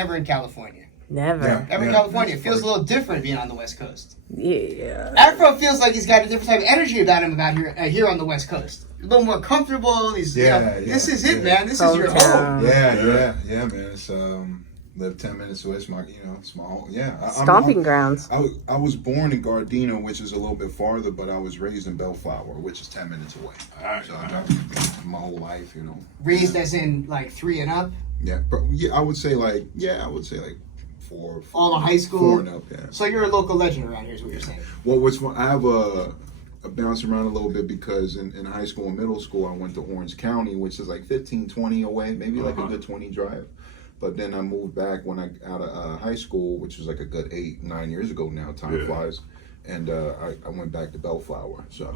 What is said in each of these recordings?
never in California. Never. Never in California. It feels a little different being on the West Coast. Yeah. Afro feels like he's got a different type of energy about him here on the West Coast. A little more comfortable. He's, this is it, man. This is your home. Yeah, man. It's live 10 minutes away. It's my, it's my home. Yeah, Stomping grounds. I was born in Gardena, which is a little bit farther, but I was raised in Bellflower, which is 10 minutes away. So my whole life, Raised as in like 3 and up. Yeah, but I would say like 4. All the high school. 4 and up. Yeah. So you're a local legend around here, is what you're saying. Well, I have a bounce around a little bit because in high school and middle school, I went to Orange County, which is like 15, 20 away, maybe like a good 20 drive. But then I moved back when I out of high school, which was like a good 8, 9 years ago now. Time flies. And I went back to Bellflower. So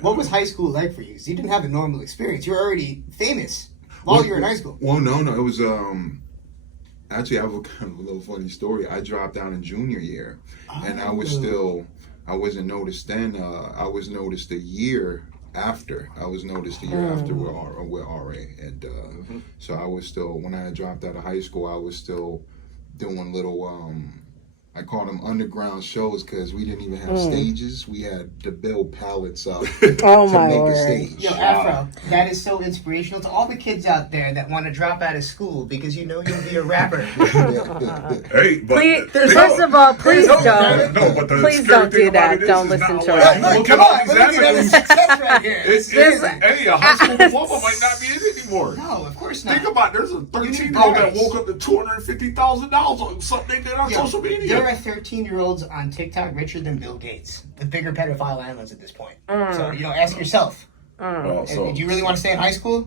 what was high school like for you? Because you didn't have a normal experience. You were already famous while you were in high school. Well, no. It was... Actually, I have a kind of a little funny story. I dropped out in junior year, and I wasn't noticed then. I was noticed a year after. With RA, and so I was still, when I had dropped out of high school, I was still doing little, I called them underground shows because we didn't even have stages. We had to build pallets up to make a stage. Yo, Afro, that is so inspirational to all the kids out there that want to drop out of school because you'll be a rapper. Hey, but first of all, please don't. No, but Please don't do that. Don't listen to us. Look, come on, look at that success right here. Hey, a high school diploma might not be it anymore. No, of course not. Think about it. There's a 13-year-old that woke up to $250,000 on something they did on social media. There are 13-year-olds on TikTok richer than Bill Gates, the bigger pedophile analysts at this point. So, ask yourself, do you really want to stay in high school?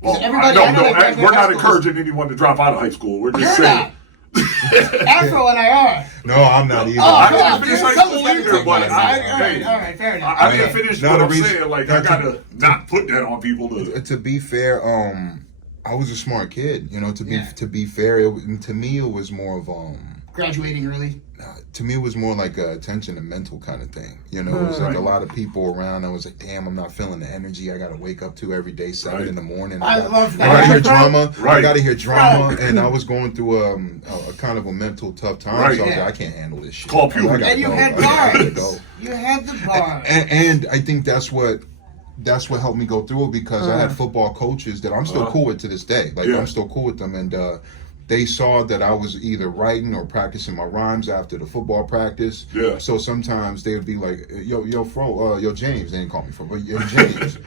Well, we're not encouraging anyone to drop out of high school. We're just saying. Afro and I are. No, I'm not either. I didn't finish high school either, but all right, fair enough. I didn't finish what I'm saying. Like, I gotta not put that on people. To be fair, I was a smart kid. To be fair, to me it was more of graduating early. To me, it was more like a attention and mental kind of thing. It was like a lot of people around. I was like, damn, I'm not feeling the energy I got to wake up to every day, 7 in the morning. I love that. I got to hear drama. I got to hear drama. And I was going through a kind of a mental tough time. So I was like, I can't handle this shit. Call puberty. And you had bars. You had the bars. And I think that's what helped me go through it because I had football coaches that I'm still cool with to this day. Like, I'm still cool with them. And they saw that I was either writing or practicing my rhymes after the football practice. Yeah. So sometimes they would be like, yo, James. They didn't call me Fro, but yo, James.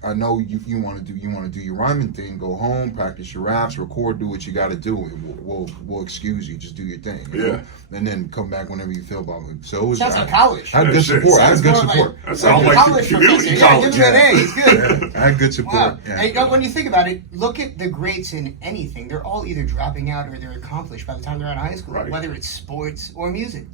I know you want to do your rhyming thing. Go home, practice your raps, record, do what you got to do. We'll excuse you. Just do your thing. You know? And then come back whenever you feel about it. So it was. Sounds like college. I had good support. That sounds like community college. Yeah, it's good. I had good support. Wow. Yeah. And when you think about it, look at the greats in anything. They're all either dropping out or they're accomplished by the time they're out of high school, whether it's sports or music.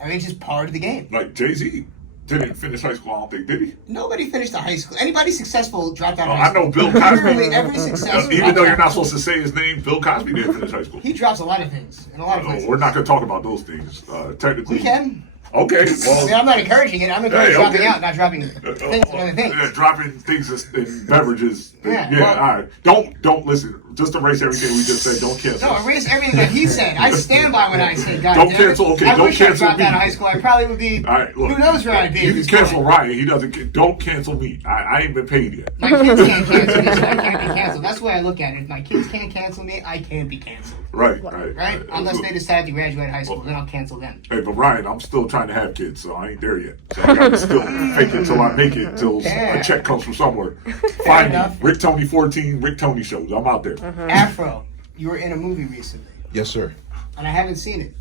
I mean, it's just part of the game. Like Jay-Z. Didn't finish high school, I don't think, did he? Nobody finished the high school. Anybody successful dropped out of high I school. know Bill Cosby. Every successful. Even though you're not supposed to say his name, Bill Cosby didn't finish high school. He drops a lot of things in a lot of places. We're not going to talk about those things. Technically. We can. Okay, well. I mean, I'm not encouraging it. I'm encouraging dropping out, not dropping things and other things. Yeah, dropping things in beverages. Yeah, all right. Don't listen. Just erase everything we just said. Don't cancel. No, erase everything that he said. I stand by what I said. God don't cancel. Okay, don't cancel me. I wish I dropped out of high school. I probably would be. All right, look, who knows where I'd be? You can cancel Ryan. He doesn't. Don't cancel me. I ain't been paid yet. My kids can't cancel me, so I can't be canceled. That's the way I look at it. If my kids can't cancel me, I can't be canceled. Right. Unless they decide to graduate high school, then I'll cancel them. Hey, but Ryan, I'm still trying to have kids, so I ain't there yet. So I gotta still fake it till I make it, till a check comes from somewhere. Find me. Rick Tony 14, Rick Tony shows. I'm out there. Afro, you were in a movie recently. Yes, sir. And I haven't seen it.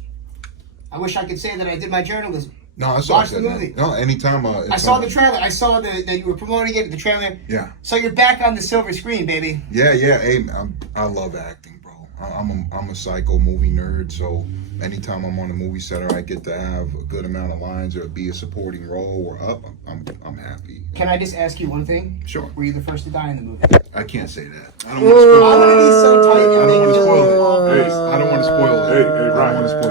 I wish I could say that I did my journalism. No, I saw Watch the movie. No, anytime. I saw the trailer. I saw that you were promoting it, the trailer. Yeah. So you're back on the silver screen, baby. Yeah. Hey, I love acting, bro. I'm a psycho movie nerd, so anytime I'm on a movie set or I get to have a good amount of lines or be a supporting role or up, I'm happy. Can I just ask you one thing? Sure. Were you the first to die in the movie? I can't say that. I don't want to spoil it. I'm gonna be so tight. I don't want to spoil it. I don't want to spoil it. Hey,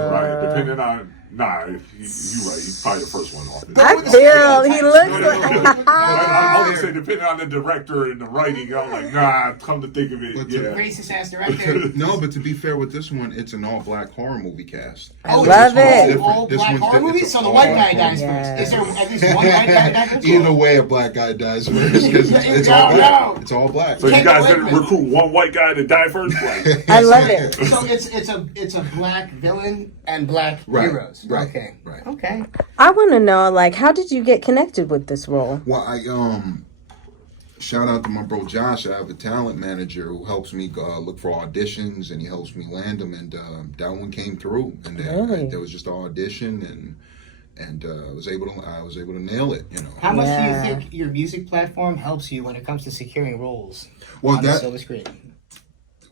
Ryan, depending on Nah, you're right. He's probably the first one off. I feel he looks like. I always say, depending on the director and the writing, I'm like, nah, come to think of it, yeah. Racist ass director. No, but to be fair with this one, it's an all-black horror movie cast. I love it. All black horror movies? So the white guy dies first. Is there at least one white guy die first? Either way, a black guy dies first because it's all black. It's all black. So you guys gonna recruit one white guy to die first? Like, I love it. So it's a black villain and black heroes. Right. Okay. Right. Okay. I want to know, like, how did you get connected with this role? Well, I shout out to my bro Josh. I have a talent manager who helps me look for auditions, and he helps me land them. And that one came through, and there was just an audition, and I was able to nail it. You know. How much do you think your music platform helps you when it comes to securing roles on the silver screen?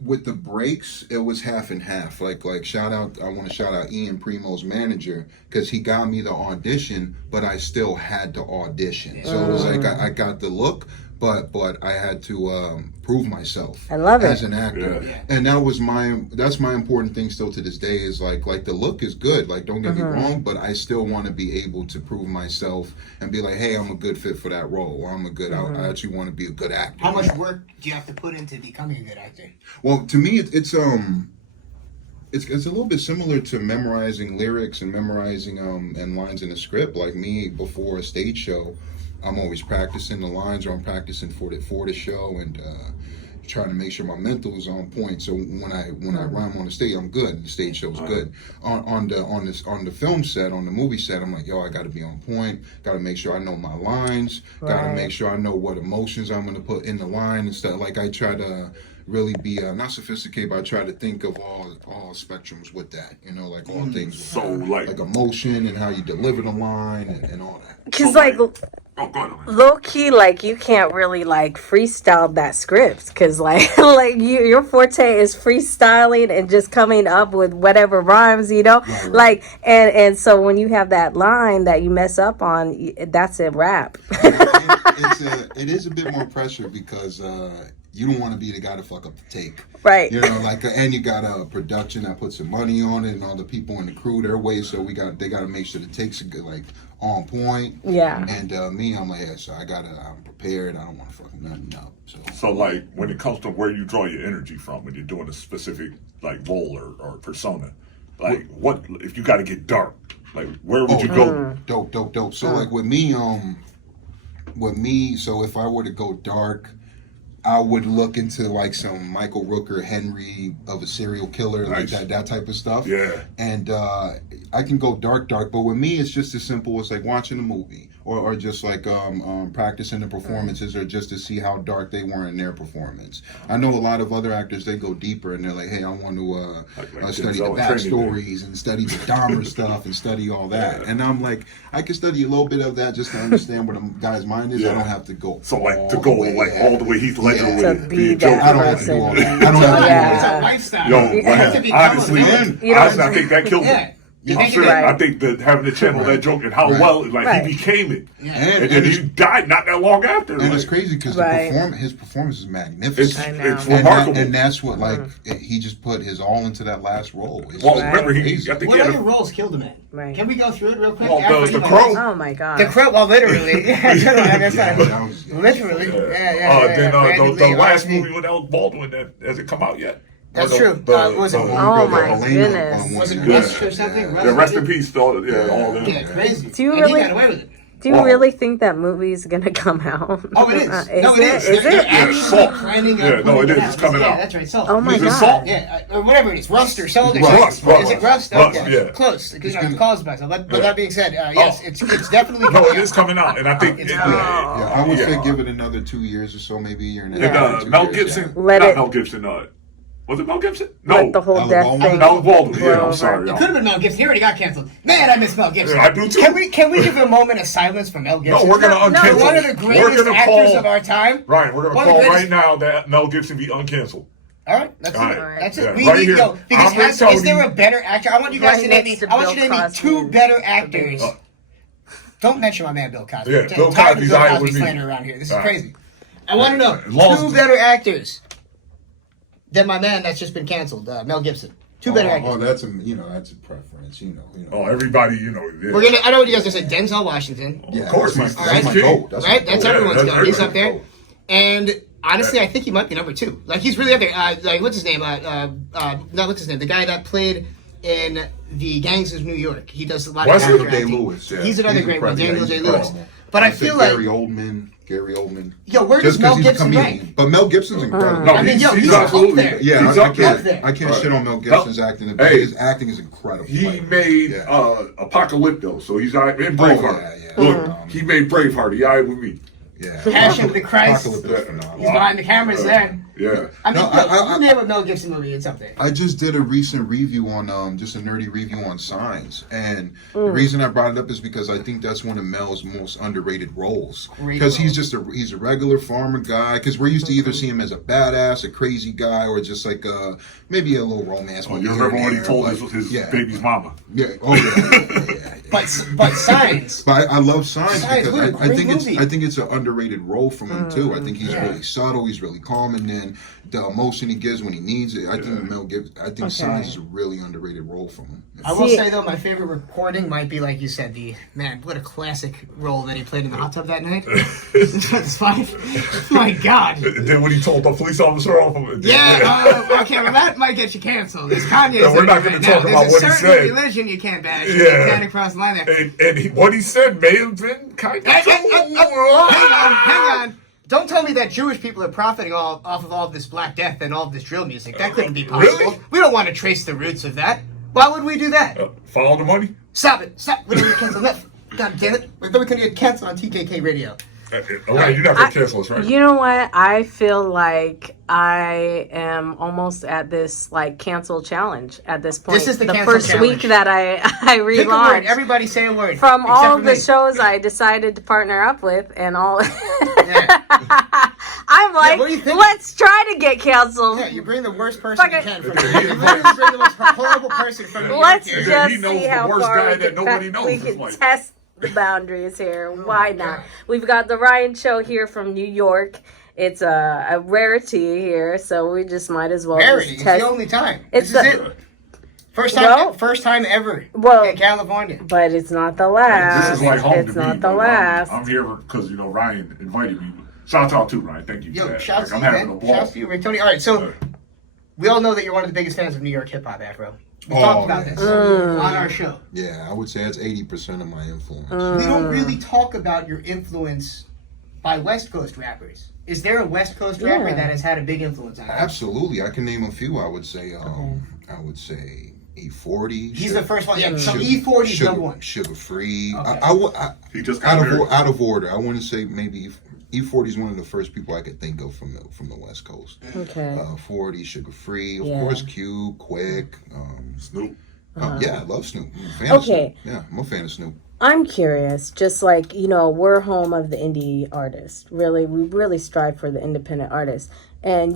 With the breaks, it was half and half. Like shout out. I want to shout out Ian Primo's manager because he got me the audition, but I still had to audition. So it was like I got the look, but I had to prove myself. I love it as an actor, and that's my important thing still to this day is like the look is good. Like don't get me wrong, but I still want to be able to prove myself and be like, hey, I'm a good fit for that role. Or I'm a good. I actually want to be a good actor. How much work do you have to put into becoming a good actor? Well, to me, it's a little bit similar to memorizing lyrics and memorizing and lines in a script. Like me before a stage show, I'm always practicing the lines, or I'm practicing for the show, and trying to make sure my mental is on point. So when I rhyme on the stage, I'm good. The stage show's good. On the film set, on the movie set, I'm like, yo, I got to be on point. Got to make sure I know my lines. Got to make sure I know what emotions I'm going to put in the line and stuff. Like I try to really be not sophisticated, but I try to think of all spectrums with that. You know, like all things. So like emotion and how you deliver the line and all that. Because low key, like you can't really like freestyle that script because like your forte is freestyling and just coming up with whatever rhymes, you know, like and so when you have that line that you mess up on, that's a wrap. It is a bit more pressure because you don't want to be the guy to fuck up the take. Right. You know, like, and you got a production that puts some money on it, and all the people in the crew their way, so they got to make sure the takes are good, like on point. Yeah. And me, I'm like, so I'm prepared. I don't want to fuck nothing up. So like when it comes to where you draw your energy from when you're doing a specific like role or persona, like what if you got to get dark? Like where would you go? Dope. So like with me, so if I were to go dark, I would look into like some Michael Rooker, Henry of a serial killer, like that type of stuff. Yeah. And I can go dark, but with me, it's just as simple as like watching a movie or just like practicing the performances or just to see how dark they were in their performance. I know a lot of other actors, they go deeper and they're like, hey, I want to study the backstories and study the Dahmer stuff and study all that. And I'm like, I can study a little bit of that just to understand what a guy's mind is. I don't have to go. So like to go like all the way Heath Ledger with to it. be that I don't have to do all that. I don't have to do all It's that. a lifestyle. Yo, honestly, I think that killed him. I'm sure. I think that having to channel that joke and how well he became it, and then he died not that long after. And it's crazy because his performance is magnificent. It's remarkable, and that's what he just put his all into that last role. Remember what other roles killed him in? Right. Can we go through it real quick? Well, the Crow. Oh my God. The Crow. Well, literally. Literally. Then the last movie with Alec Baldwin has it come out yet? That's true. Was it? Oh my goodness. Was it Rust or something? Rest in peace, though. Yeah, all that. Yeah, crazy. Do you He got away with it. Do you really think that movie's gonna come out? Oh, it is. It is. Is it? Salt. No, it is. It's coming out. Yeah, that's right. Salt. Oh my God. Salt? Yeah, or whatever it is. Rust or Salt. Rust. Is it Rust? Okay. Yeah. Close. Because it calls back. But that being said, yes, it's definitely coming No, out. it is coming out, and I think I would say give it another 2 years or so, maybe a year and a half. Mel Gibson. Mel Gibson. Was it Mel Gibson? No. Like the whole death thing. Mel Baldwin. Yeah, I'm sorry. It could have been Mel Gibson. He already got canceled. Man, I miss Mel Gibson. Yeah, I do too. Can we give a moment of silence for Mel Gibson? No, we're going to uncancel. One of the greatest actors of our time. Right, we're going to call right now that Mel Gibson be uncanceled. All right, that's it. That's it. Yeah, We right need here. go because is there a better actor? I want you guys to name me. I want you to name me two better actors. Don't mention my man Bill Cosby. Yeah, Bill Cosby's Bill Cosby slander around here. This is crazy. I want to know two better actors than my man that's just been canceled, Mel Gibson. Two better actors. Oh, that's a preference. Oh, everybody, yeah. We're gonna. I know what you guys are saying. Denzel Washington. Yeah, Of course, that's he's my king. goat. Right? That's everyone's that's goat. He's up everybody's there. And honestly, I think he might be number 2. Like, he's really up there. Like, what's his name? What's his name? The guy that played in the Gangs of New York. He does a lot of Daniel character acting. Day-Lewis. Yeah. He's another great one, incredible. Daniel He's Day-Lewis. incredible. But I feel like Gary Oldman. Yo, where does Just because Mel he's a Gibson comedian. rank? But Mel Gibson's incredible. No, I mean, yo, he's he's up absolutely there. Yeah, He's I up there. can't Right. shit on Mel Gibson's acting. Hey. His acting is incredible. He Like, made yeah. Apocalypto, so he's all right. And Braveheart. yeah. Look, he made Braveheart. He all right with me. Yeah. Passion of the Christ. Apocalypse is phenomenal. He's behind the cameras there. Yeah. I mean, No, you name a Mel Gibson movie, it's up there. I just did a recent review on just a nerdy review on Signs, and the reason I brought it up is because I think that's one of Mel's most underrated roles. Because he's a regular farmer guy. Because we're used to either see him as a badass, a crazy guy, or just like maybe a little romance. Oh, you remember what he told his baby's mama? Yeah. Oh yeah. But Signs. But I love Signs Signs, what a because I great think movie. I think it's an underrated role from him too. I think he's really subtle. He's really calm, and then the emotion he gives when he needs it. I think Signs is a really underrated role from him. I will say though, my favorite recording might be like you said. What a classic role that he played in the hot tub that night. That's fine. My God. And then when he told the police officer off of it. Okay, well that might get you canceled. It's Kanye's. No, we're not going to talk about what he There's a said. certain religion you can't bash. You Yeah. can't cross the line there. And what he said may have been kind of. Hang on. Don't tell me that Jewish people are profiting off of all of this Black Death and all of this drill music. That couldn't be possible. Really? We don't want to trace the roots of that. Why would we do that? Follow the money? Stop it. We don't get canceled. God damn it. We thought we could get canceled on TKK Radio. Okay, you're not going to cancel us, right? You know what? I feel like I am almost at this like cancel challenge at this point. This is the cancel first challenge. week that I Pick a word. relaunched. Everybody say a word. From Except all for of the me. shows I decided to partner up with and all. Yeah. I'm like, what do you think? let's try to get canceled. Yeah, you bring the worst person you Fuck can it. from New York. You literally bring the most horrible person from New York Let's here. just He knows see the how worst far guy we that can, nobody knows we is can like- test the boundaries here. Why not? God. We've got the Ryan Show here from New York. It's a rarity here, so we just might as well Rarity. just It's test. the only time. It's This is the- it. First time ever in California. But it's not the last. This is like home It's to not me. the but last. I'm here because, Ryan invited me. Shout out to Ryan. Thank you for Yo, that. shouts I'm to you, having a man. ball. Shouts to you, Rick Tony. All right, so we all know that you're one of the biggest fans of New York hip hop, Afro. We talked about this on our show. Yeah, I would say that's 80% of my influence. We don't really talk about your influence by West Coast rappers. Is there a West Coast rapper that has had a big influence on you? Absolutely, I can name a few. I would say E40. He's the first one. Yeah, so E40 is number one. Sugar Free. Okay. He just got married. Out of order. I want to say maybe E40 is one of the first people I could think of from the West Coast. Okay. 40, Sugar Free, of Yeah. course, Q, Quick. Snoop. Yeah, I love Snoop. I'm a fan of Okay. Snoop. Yeah, I'm a fan of Snoop. I'm curious, just like, we're home of the indie artist. Really, we really strive for the independent artist. And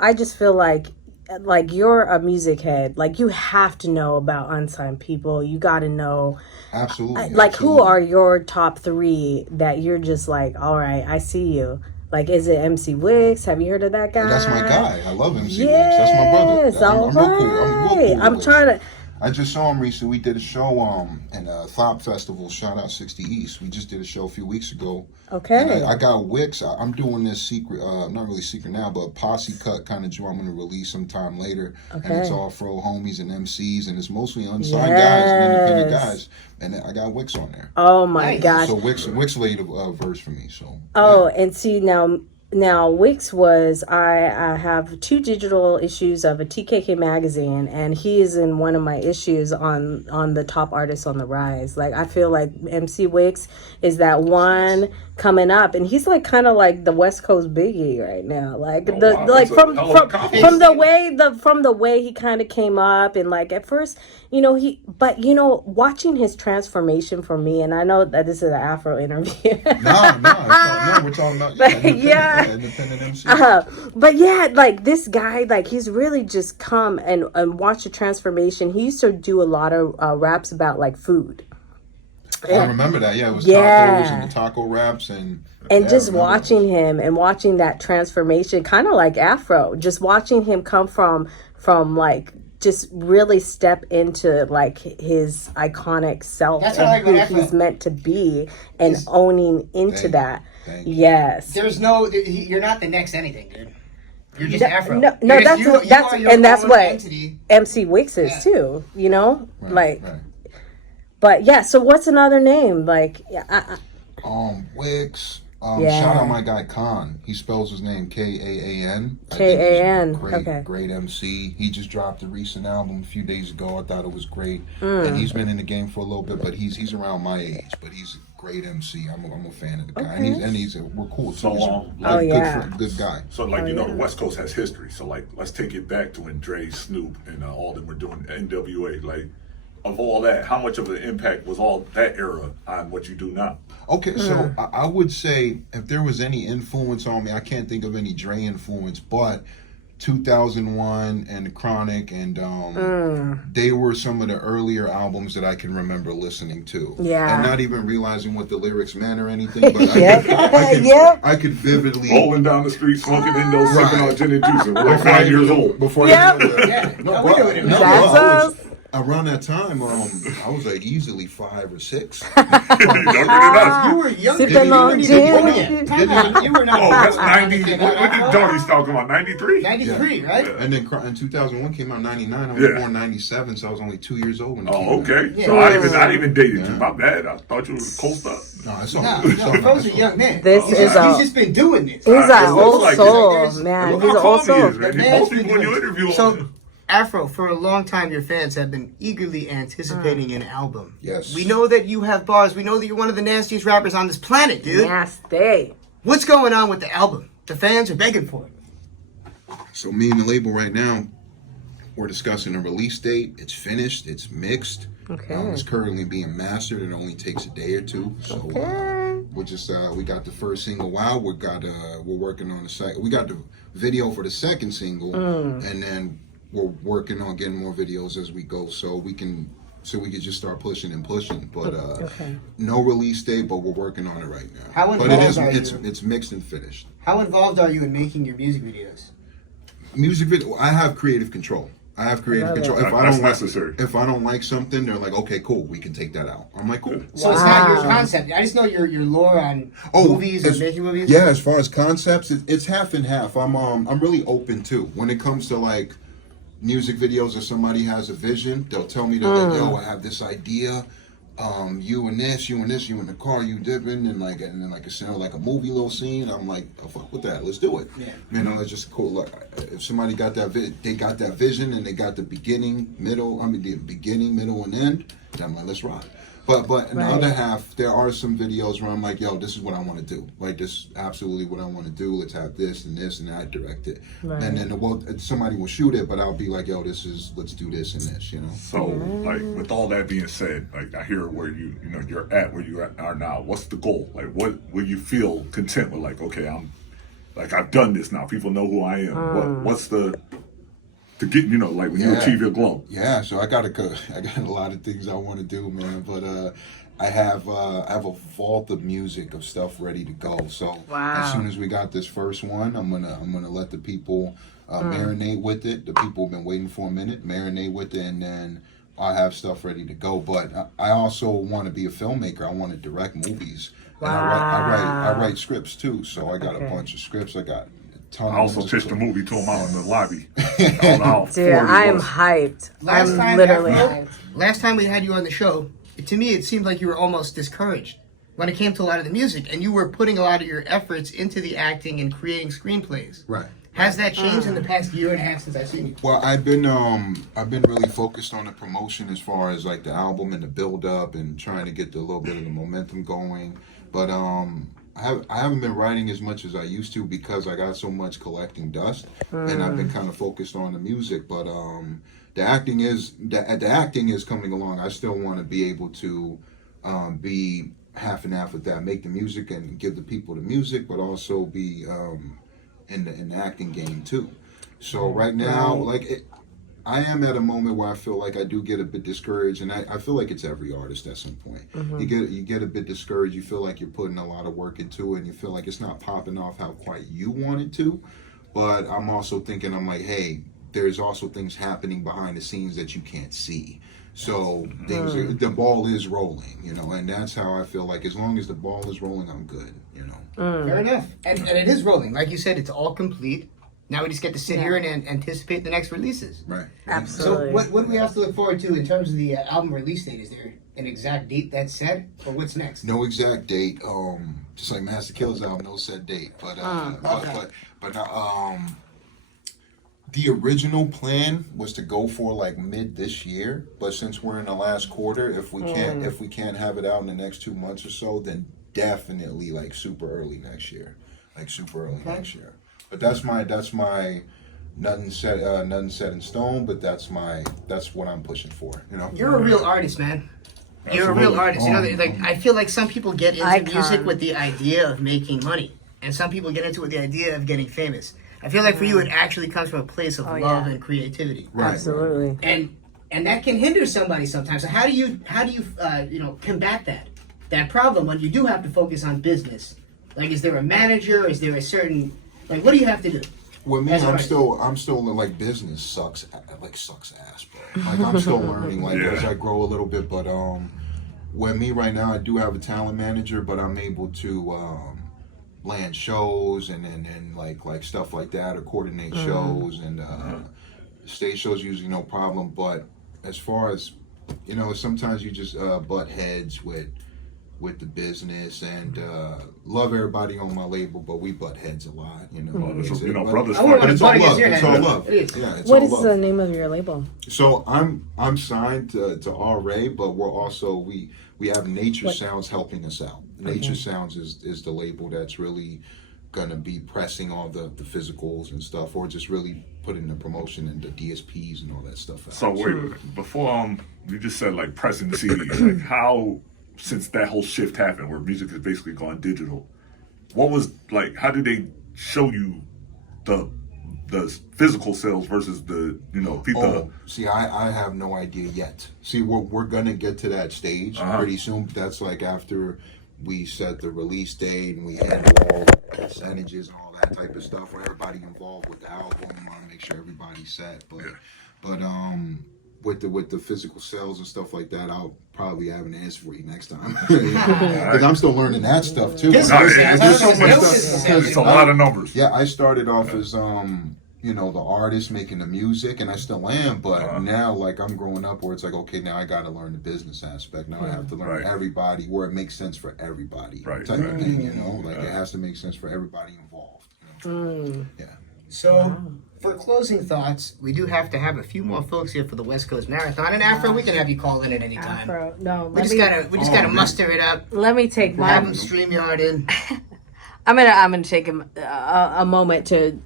I just feel like you're a music head. Like, you have to know about unsigned people. You got to know. Absolutely. Who absolutely. are your top 3 that you're just like, all right, I see you. Like, is it MC Wicks? Have you heard of that guy? That's my guy. I love MC Yes, Wicks. That's my brother. all I'm real cool. I'm real cool with I'm Wicks. trying to. I just saw him recently. We did a show in a Thop Festival. Shout out 60 East. We just did a show a few weeks ago. Okay. And I got Wicks. I'm doing this secret, not really secret now, but posse cut kind of joint I'm going to release sometime later. Okay. And it's all for homies and MCs, and it's mostly unsigned guys and independent guys. And I got Wicks on there. Oh my Nice. gosh. So Wicks laid a verse for me. So. Oh, and see now Wicks was I have 2 digital issues of a TKK magazine, and he is in one of my issues on the top artists on the rise. Like, I feel like MC Wicks is that one coming up, and he's like kind of like the West Coast Biggie right now. Like wow. like That's a from hell of a compliment. from the way he kind of came up, and like at first watching his transformation for me, and I know that this is an Afro interview. No, we're talking about independent MC. But yeah, like this guy, like he's really just come and watch the transformation. He used to do a lot of raps about like food. I remember that. Yeah, it was Yeah. tacos and the taco wraps and Just I remember watching him and watching that transformation, kind of like Afro, just watching him come from like just really step into like his iconic self That's what I like and about who he's Afro. meant to be and owning into that. Thank you. Yes. There's no, you're not the next anything, dude. You're just Afro. No, You're that's just, you that's are your and that's own what entity. MC Wix is Yeah. too. You know, Right, like. right. But yeah, so what's another name? Like, yeah, Wix. Yeah. Shout out my guy Khan. He spells his name Kaan. I think K-A-N. he's a Okay. Great MC. He just dropped a recent album a few days ago. I thought it was great. And he's been in the game for a little bit, but he's around my age. But he's a great MC. I'm a fan of the guy. Okay. And he's we're cool. So, He's a, like, Oh, yeah. good guy. So, like, you know, yeah. the West Coast has history. So, like, let's take it back to when Dre, Snoop, and all them were doing NWA. Like, of all that, how much of an impact was all that era on what you do now? Okay, so I would say if there was any influence on me, I can't think of any Dre influence, but 2001 and The Chronic and they were some of the earlier albums that I can remember listening to. Yeah. And not even realizing what the lyrics meant or anything, but Yep. I could vividly Rolling down the street, smoking windows, sipping on gin and juice. We're like Before 5 years old. Before Yep. Yeah, no, we know what it means. That's I was, us. around that time, I was like easily 5 or 6. Younger than us. You were younger. Sipping You on weren't gin. even born yet. Time out. You were not. Oh, that's born 90. yet. What did Dory's talking about? 93? 93, right? And then in 2001 came out 99. I was Yeah. born 97, so I was only 2 years old when it came Oh, out. okay. Yeah. So I even dated you. My bad. I thought you were close up. No, it's all No, good. It's all no, good. Bro's It's a all young good. man. This he's is just been doing this. He's an It looks old like soul, it. man. Look He's an how old calm he soul. is, man. man's Most been people when you doing it. interview So, him. Afro, for a long time, your fans have been eagerly anticipating an album. Yes. We know that you have bars. We know that you're one of the nastiest rappers on this planet, dude. Nasty. What's going on with the album? The fans are begging for it. So me and the label right now, we're discussing a release date. It's finished. It's mixed. Okay. It's currently being mastered. It only takes a day or two. So we're just we got the first single out. We're working on the second. We got the video for the second single, and then we're working on getting more videos as we go, so we can just start pushing and pushing. But no release date, but we're working on it right now. How but it involved is are you? it's mixed and finished. How involved are you in making your music videos? Music video, I have creative control. I have creative control. That's necessary. If I don't like something, they're like, okay, cool, we can take that out. I'm like, cool. So it's not your concept. I just know your lore on movies and making movies. Yeah, as far as concepts, it's half and half. I'm really open too. When it comes to like music videos, if somebody has a vision, they'll tell me, they're like, yo, I have this idea. You and this, you in the car, you dipping, and then like a scene, like a movie little scene. I'm like, oh, fuck with that, let's do it. Yeah. You know, it's just cool. Like, if somebody got that, they got that vision, and they got the beginning, middle, and end. Then I'm like, let's rock. But in the other half, there are some videos where I'm like, yo, this is what I want to do. Like, this is absolutely what I want to do. Let's have this, and I direct it. Right. And then somebody will shoot it, but I'll be like, yo, let's do this and this, you know? So, like, with all that being said, like, I hear where you're at where you are now. What's the goal? Like, what will you feel content with? Like, okay, I've done this now. People know who I am. What's to get, like when you achieve your goal? Yeah, so I got a lot of things I want to do, man. But I have a vault of music of stuff ready to go. So as soon as we got this first one, I'm gonna let the people marinate with it. The people have been waiting for a minute, marinate with it, and then I have stuff ready to go. But I also want to be a filmmaker. I want to direct movies. And I write scripts too. So I got a bunch of scripts. I got. I also pitched a movie to him out in the lobby. Dude, I'm hyped. Last time we had you on the show, to me it seemed like you were almost discouraged when it came to a lot of the music, and you were putting a lot of your efforts into the acting and creating screenplays. Right. Has that changed in the past year and a half since I've seen you? Well, I've been really focused on the promotion as far as like the album and the build up and trying to get a little bit of the momentum going. But I haven't been writing as much as I used to because I got so much collecting dust, and I've been kind of focused on the music. But the acting is coming along. I still want to be able to be half and half with that, make the music and give the people the music, but also be in the acting game too. So right now, I am at a moment where I feel like I do get a bit discouraged, and I feel like it's every artist at some point. You get a bit discouraged. You feel like you're putting a lot of work into it, and you feel like it's not popping off how quite you want it to. But I'm also thinking, I'm like, hey, there's also things happening behind the scenes that you can't see. So the ball is rolling, you know, and that's how I feel like as long as the ball is rolling, I'm good, you know. Fair enough. And it is rolling. Like you said, it's all complete. Now we just get to sit here and anticipate the next releases. Right. Absolutely. So what do we have to look forward to in terms of the album release date? Is there an exact date that's set, or what's next? No exact date. Just like Master Killer's album, no set date. But the original plan was to go for like mid this year. But since we're in the last quarter, if we can't have it out in the next 2 months or so, then definitely like super early next year. Next year. But that's my nothing set in stone. But that's what I'm pushing for. You know. You're a real artist, man. You're a real artist. You know, like I feel like some people get into music with the idea of making money, and some people get into it with the idea of getting famous. I feel like for you, it actually comes from a place of love and creativity. Right. Absolutely. And that can hinder somebody sometimes. So how do you combat that problem when you do have to focus on business? Like, is there a manager? Is there a certain what do you have to do? Well, me, I'm still like business sucks ass, bro. Like I'm still learning as I grow a little bit. But with me right now, I do have a talent manager, but I'm able to land shows and like stuff like that, or coordinate shows and stage shows usually no problem. But as far as sometimes you just butt heads with the business and love everybody on my label, but we butt heads a lot, brothers. But it's all love. It's all love. What is the name of your label? So I'm signed to RA, but we have Nature Sounds helping us out. Nature Sounds is the label that's really gonna be pressing all the physicals and stuff, or just really putting the promotion and the DSPs and all that stuff out. So wait, before you just said like pressing the CDs, like how, since that whole shift happened where music has basically gone digital, what was like, how did they show you the physical sales versus the people? See, I have no idea yet. See, we're gonna get to that stage pretty soon. But that's like after we set the release date and we handle all the percentages and all that type of stuff for everybody involved with the album. I want to make sure everybody's set. But with the physical sales and stuff like that, I'll probably have an answer for you next time. Because I'm still learning that stuff too. There's so much stuff. It's a lot of numbers. Yeah, I started off as the artist making the music, and I still am. But now, like, I'm growing up where it's like, okay, now I got to learn the business aspect. Now I have to learn everybody where it makes sense for everybody, type of thing. It has to make sense for everybody involved. Yeah. So, for closing thoughts, we do have to have a few more folks here for the West Coast Marathon. And Afro, we can have you call in at any time. Afro, no, we just gotta muster it up. Let me take have them StreamYard in. I'm gonna take a moment to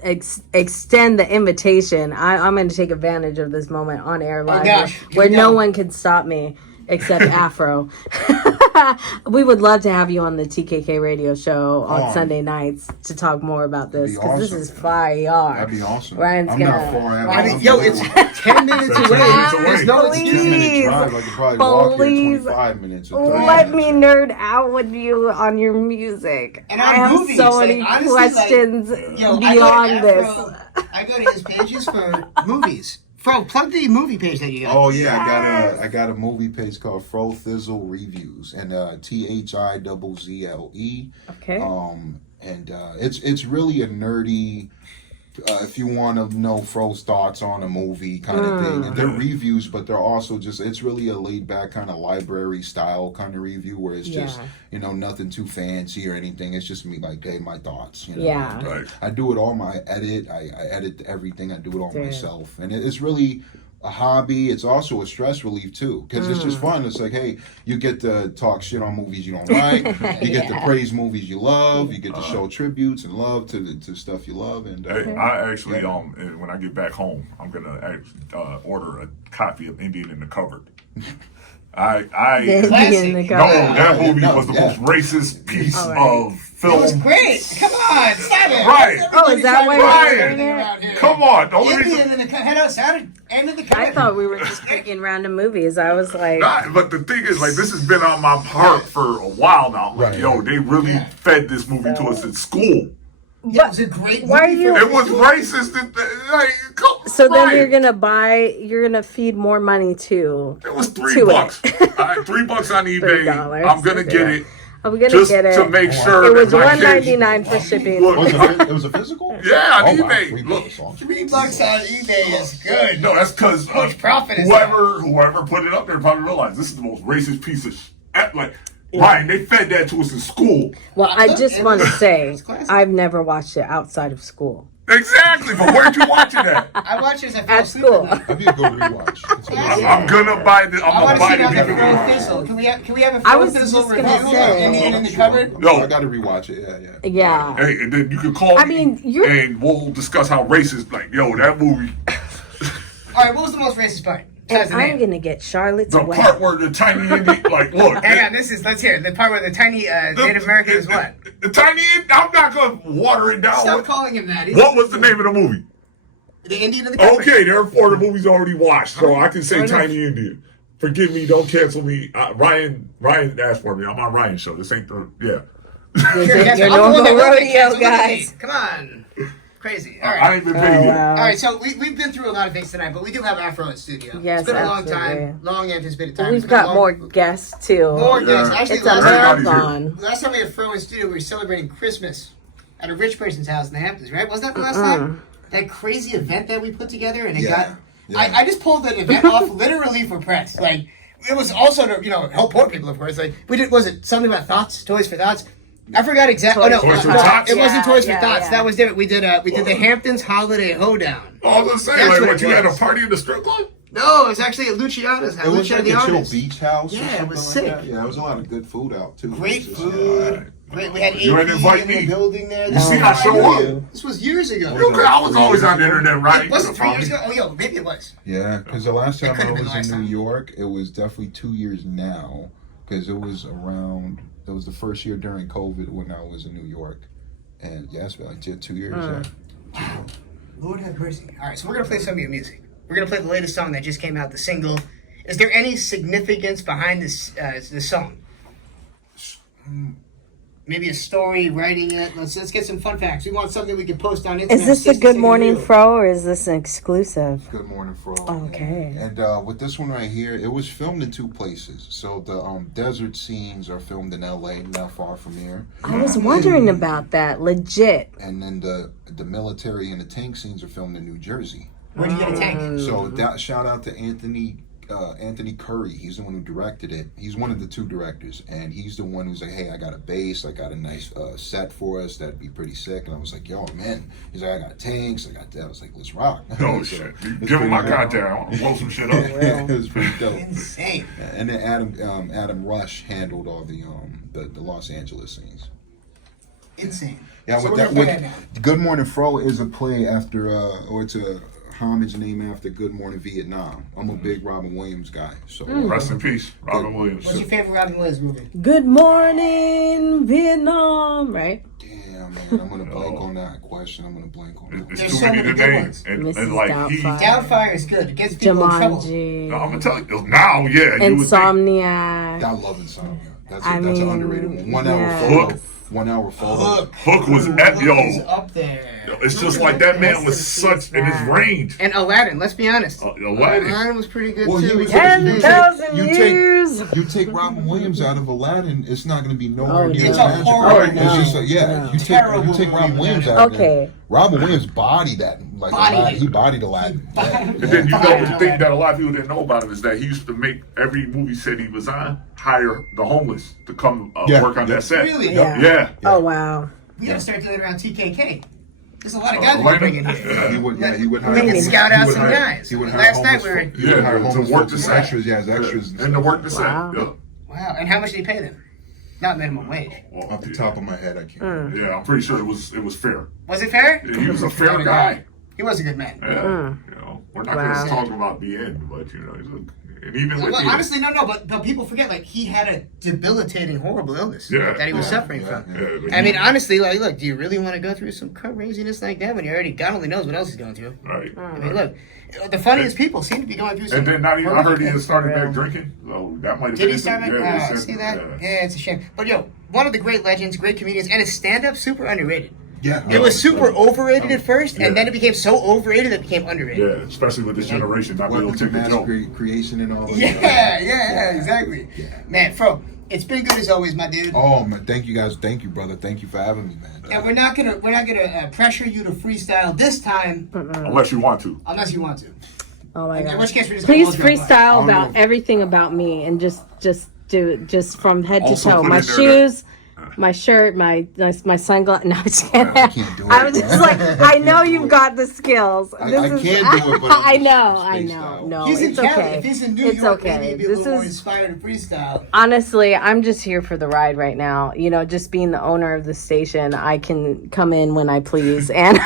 extend the invitation. I'm gonna take advantage of this moment on air live where no one can stop me except Afro. We would love to have you on the TKK Radio show on Sunday nights to talk more about this, because this is fire. That'd be awesome. Ryan's I'm gonna. not far I mean, it's 10 minutes away. There's no Please. 2-minute drive. I could probably walk here 25 minutes. Or 30 Let minutes. me nerd out with you on your music. And I on have movies, so many honestly, questions beyond this. I go to his pages for movies. Fro, plug the movie page that you got. Oh yeah, I got a movie page called Fro Thizzle Reviews, and THIZZLE. Okay. And it's really a nerdy. If you want to know Fro's thoughts on a movie kind of thing, and they're reviews, but they're also it's really a laid back kind of library style kind of review where it's just nothing too fancy or anything. It's just me like, hey, my thoughts. I do it all. I edit everything. I do it all myself, and it's really a hobby. It's also a stress relief too, because it's just fun. It's like, hey, you get to talk shit on movies you don't like. You get to praise movies you love. You get to show tributes and love to stuff you love. And I actually when I get back home, I'm gonna order a copy of Indian in the Cupboard. That movie was the most racist piece of film. It was great. Come on, stop it. Right. Is that why Ryan, come on. I thought we were just picking random movies. I was like, but the thing is, like, this has been on my heart for a while now. Like, they really fed this movie to us in school. Yeah, it was a great why are movie you- for- It was racist. Like, come So then Ryan. you're gonna feed more money to. It was to $3. it. All right, $3 on eBay. $3. I'm gonna get it. I'm gonna Just get it. to make sure It was that my kids- $1.99 for shipping. Look, It was a physical? Yeah, on Oh, wow, eBay. $3 Look. off. $3 on eBay is good. No, that's because Much profit is whoever put it up there probably realized this is the most racist piece of like Ryan. They fed that to us in school. Well, I just want to say, It's classic. I've never watched it outside of school. Exactly, but where'd you watch it at? I watch it as I fall At asleep school. night. That'd be a good rewatch. It's a good I'm rewatch. gonna buy the. I I'm want gonna to see buy about that the Fro DVD. Thistle. Can we have a I Fro was Thistle just review gonna of say. Indian in the Sure. cupboard? No. I gotta rewatch it. Yeah. Yeah. Hey, and then you can call I me mean, you're- and we'll discuss how racist. Like, yo, that movie, All right, what was the most racist part? Besides And the I'm name. gonna get Charlotte's the way. part where the tiny Indian, like, look, Hang on, let's hear it. The part where the tiny Native American is what? The tiny. I'm not gonna water it down. Stop calling him that. He's What was the name of the movie? the Indian in the cupboard. Okay, therefore the movie's already watched, so I can say Fair enough. Tiny Indian. Forgive me, don't cancel me. Ryan asked for me. I'm on Ryan's show. This ain't the Sure, yes, Your I'm the one normal that wrote it, rodeo, guys. Look at me. guys. Come on. Crazy. All I right. ain't been paid yet. All right, so we've been through a lot of things tonight, but we do have Afro in studio. Yes, it's been a long absolutely. time, long anticipated time. We've It's been a got long- more guests too. More Yeah. guests. Actually, It's a Everybody's marathon. last time we had Fro in studio, we were celebrating Christmas at a rich person's house in the Hamptons, right? Wasn't that the last time? That crazy event that we put together, and it Yeah. got. Yeah. I just pulled that event off literally for press. Like it was also to help poor people, of course. Like we did, was it something about thoughts, Toys for Thoughts? I forgot exactly. Oh no, Toys for no, Tots? it wasn't Yeah, Toys for yeah, Thoughts. yeah. That was different. We did the Hamptons Holiday Hoedown. I was gonna say, That's like, what what, it you had a was. party in the strip club? No, it was actually at Luciano's house. It was Luciano like the a chill artist. beach house. or Yeah, it something was like sick. that. Yeah, there was a lot of good food out too. Great It was just, food. We had You ain't AP invite in me. the building there. You see, I show up. This was years ago. Okay, I was always on the internet, right? It wasn't 3 years ago. Oh, yo, maybe it was. Yeah, because the last time could've I been was last in New time. York, it was definitely 2 years now. Because it was around, it was the first year during COVID when I was in New York. And yeah, it's been like 2 years. Yeah. Lord have mercy. All right, so we're gonna play some of your music. We're gonna play the latest song that just came out, the single. Is there any significance behind this song? Maybe a story, writing it. Let's get some fun facts. We want something we can post on Instagram. Is this a 60 Good Second Morning Reel. Fro or is this an exclusive? Good morning, Fro. Okay. And with this one right here, it was filmed in 2 places. So the desert scenes are filmed in LA, not far from here. I was wondering about that. Legit. And then the military and the tank scenes are filmed in New Jersey. Where'd you get a tank? So that shout out to Anthony Curry. He's the one who directed it. He's one of the 2 directors, and he's the one who's like, "Hey, I got a base. I got a nice set for us. That'd be pretty sick." And I was like, "Yo, man." He's like, "I got tanks. I got that." I was like, "Let's rock." Oh, So, shit. it's Give pretty him my dope. contact. I want to blow some shit up. It was pretty dope. Insane. And then Adam Rush handled all the Los Angeles scenes. Insane. Yeah, So with we're that, gonna play that now. Good Morning Fro is a play after, or it's a homage name after Good Morning Vietnam. I'm a big Robin Williams guy, so Rest in peace, Robin Williams. What's your favorite Robin Williams movie? Good morning, Vietnam, right? damn man, I'm gonna blank on that question. I'm gonna blank on that. It's There's too so many many to good name. ones. And Mrs. like he, Doubtfire. Doubtfire is good. It gets people in trouble. Jumanji. no, I'm gonna tell you now. Yeah, you would think. Insomniac. I love Insomnia. That's I an mean, underrated one. 1 hour yeah. photo. Hook. 1 hour photo. Hook was Hook is yo. up there. It's just like that man was such in his range. And Aladdin, let's be honest. Aladdin. was pretty good Well, he too. was- Yeah. 10,000 you take- years. You take Robin Williams out of Aladdin, it's not going to be nowhere Oh, near yeah. as It's a magical. horror It's just movie. yeah. No. You Terrible take Robin movie, Williams man. out. of Okay. there. Robin Williams bodied that like Bodied Aladdin. it. He bodied Aladdin. Yeah. And then you know the thing that a lot of people didn't know about him is that he used to make every movie set he was on hire the homeless to come Yeah, work on yeah. that set. Really? Yeah. Yeah. Oh, wow. We gotta start doing it around TKK. There's a lot of guys we bring in here. He would hire We can homeless- scout he out would some hire- guys. He would hire Last night homeless we were. folk- he would hire to homeless work folk the as set. extras. Yeah, as extras. And to work the set. Wow. Yeah. Wow. And how much did he pay them? Not minimum wage. Well, Off the top of my head, I can't. Yeah, I'm pretty sure it was fair. Was it fair? Yeah, he was a fair guy. He was a good man. Yeah. You know, we're not Wow. going to talk about the end, but you know, and even with Well, the honestly, no, but people forget, like, he had a debilitating, horrible illness Yeah. that he was Yeah. suffering Yeah. from. yeah, but I he- mean, honestly, like, look, do you really want to go through some craziness like that when you already, God only knows what else he's going through? right. I mean, look, the funniest people seem to be going through some. And then not even, I heard he had things. started back drinking, so that might have Did been he start back? yeah, they Oh, said- see that? yeah. Yeah, it's a shame. But yo, one of the great legends, great comedians, and his stand-up super underrated. Yeah, It was super overrated at first, and then it became so overrated that it became underrated. Yeah, especially with this generation, not being able to take the mass joke. creation and all. Yeah, exactly. Yeah. Man, Fro, it's been good as always, my dude. Oh man, thank you guys, thank you, brother, thank you for having me, man. And we're not gonna pressure you to freestyle this time, Unless you want to. unless you want to. Oh my In god! which case, we're just Please gonna hold you up. freestyle I don't know about if- everything about me and just do it just from head to Also toe. put My in there shoes, my shirt, my sunglasses. No, I'm just kidding. I can't do it, I was just bro. like, I know you've got the skills. I can't do it, but I I'm know, just I spaced know. out. No, He's in it's Cali. okay. If he's in New It's York, okay. maybe he'd be a This little more is inspired to freestyle. honestly, I'm just here for the ride right now. You know, just being the owner of the station, I can come in when I please, and,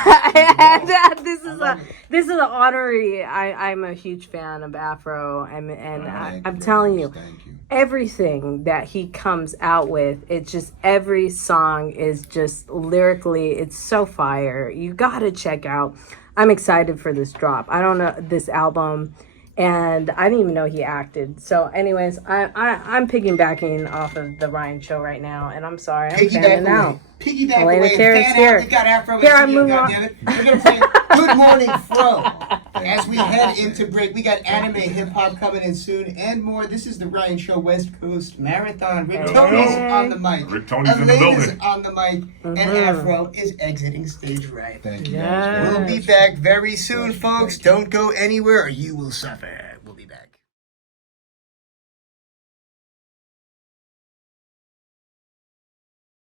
this is an honorary. I'm a huge fan of Afro, and I'm telling you. Thank you. Everything that he comes out with, it's just every song is just lyrically, it's so fire. You gotta check out. I'm excited for this drop. I don't know this album, and I didn't even know he acted. So, anyways, I'm piggybacking off of the Ryan show right now, and I'm sorry, I'm fanning out. Piggyback Elena away. Carey's Fan here. out. We got Afro. Here, I and move Studio, on. goddammit. We're gonna play Good Morning Fro. As we head into break, we got anime, hip hop coming in soon, and more. This is the Ryan Show West Coast Marathon. Rick Tony's on the mic. Rick Tony's in the Elena's building. on the mic, and Afro is exiting stage right. Thank you. Yeah. Guys. We'll be back very soon, folks. Don't go anywhere, or you will suffer.